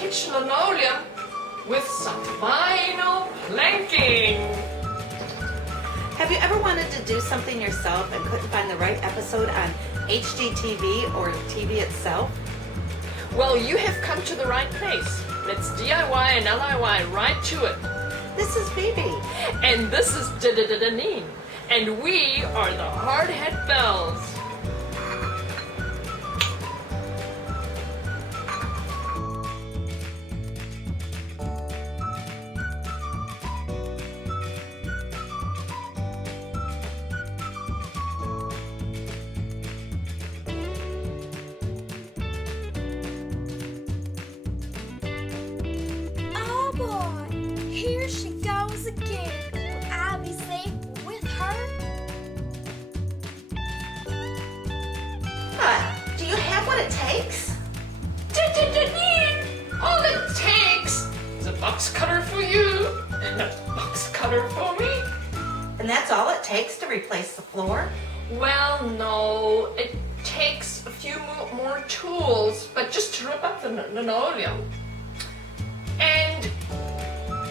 kitchen linoleum with some vinyl planking. Have you ever wanted to do something yourself and couldn't find the right episode on HGTV or TV itself? Well, you have come to the right place. Let's DIY and LIY right to it. This is Phoebe. And this is Danine. And we are the Hardhat Bells. Oh boy, here she goes again. Will I be safe with her? Do you have what it takes? All it takes is a box cutter for you and a box cutter for me. And that's all it takes to replace the floor? Well, no, it takes a few more tools, but just to rip up the linoleum. And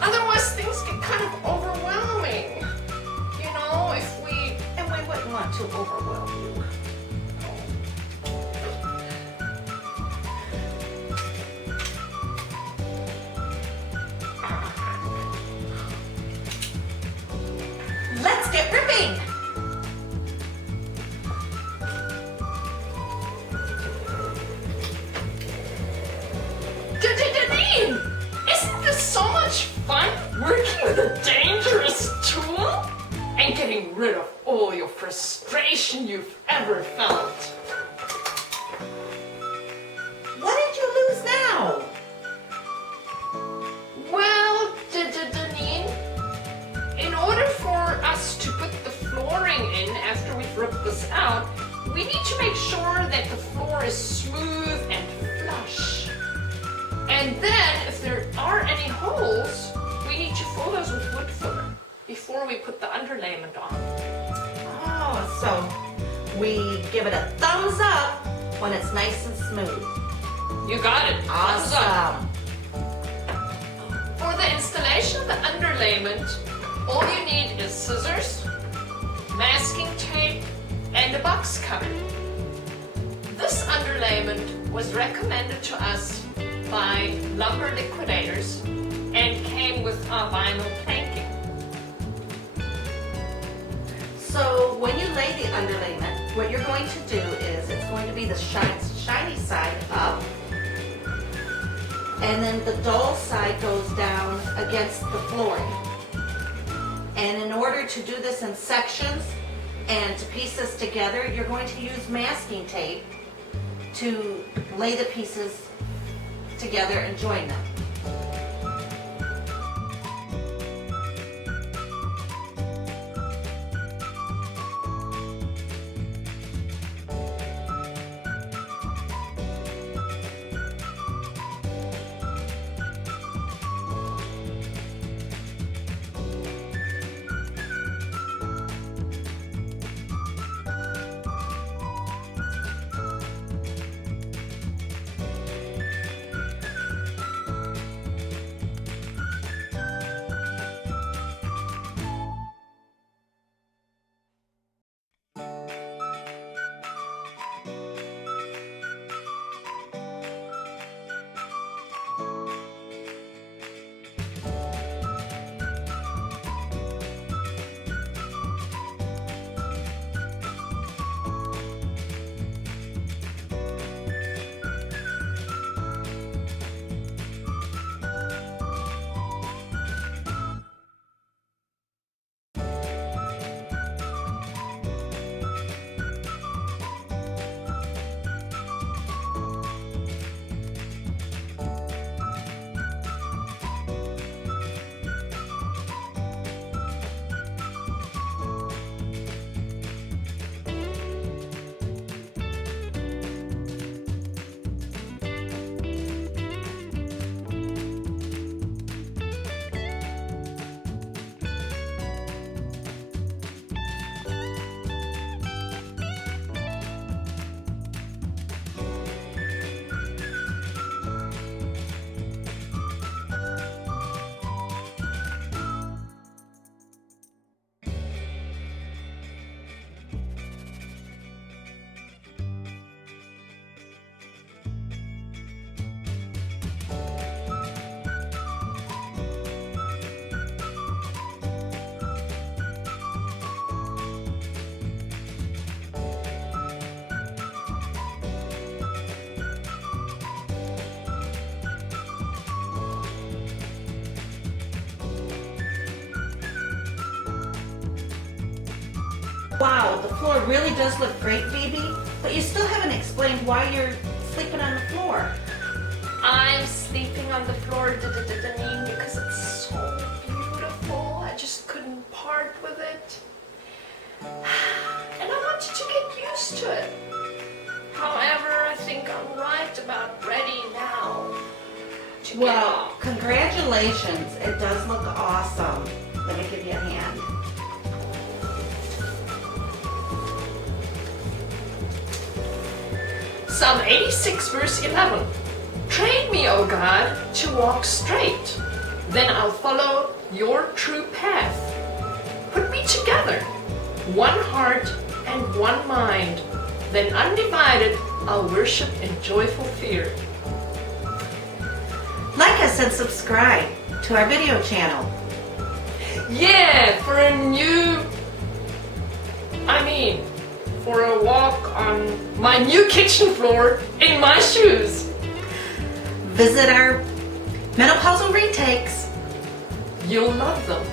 otherwise things get kind of overwhelming. You know, if we... And we wouldn't want to overwhelm you. Let's get ripping! Danine! Isn't this so much fun working with a dangerous tool? And getting rid of all your frustration you've ever felt. What did you lose now? Well, Danine, in order for us to put the flooring in after we've ripped this out, we need to make sure that the floor is smooth and flush. And then, if there are any holes, we need to fill those with wood filler before we put the underlayment on. Oh, so we give it a thumbs up when it's nice and smooth. You got it. Thumbs up. Awesome. For the installation of the underlayment, all you need is scissors, masking tape, and a box cutter. This underlayment was recommended to us by Lumber Liquidators and came with a vinyl planking. So when you lay the underlayment, what you're going to do is it's going to be the shiny side up, and then the dull side goes down against the flooring. And in order to do this in sections and to piece this together, you're going to use masking tape to lay the pieces together and join them. Wow, the floor really does look great, Phoebe, but you still haven't explained why you're sleeping on the floor. I'm sleeping on the floor, Janine, because it's so beautiful. I just couldn't part with it. And I wanted to get used to it. However, I think I'm right about ready now to get Well, off. congratulations. It does look awesome. Let me give you a hand. Psalm 86 verse 11. Train me, O God, to walk straight. Then I'll follow your true path. Put me together, one heart and one mind. Then undivided, I'll worship in joyful fear. Like us and subscribe to our video channel. Yeah, for a walk on my new kitchen floor in my shoes. Visit our menopausal retakes. You'll love them.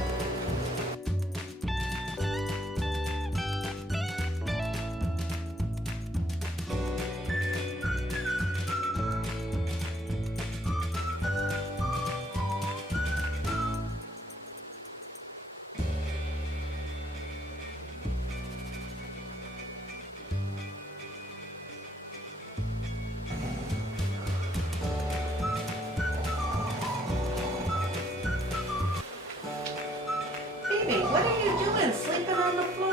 Baby, what are you doing sleeping on the floor?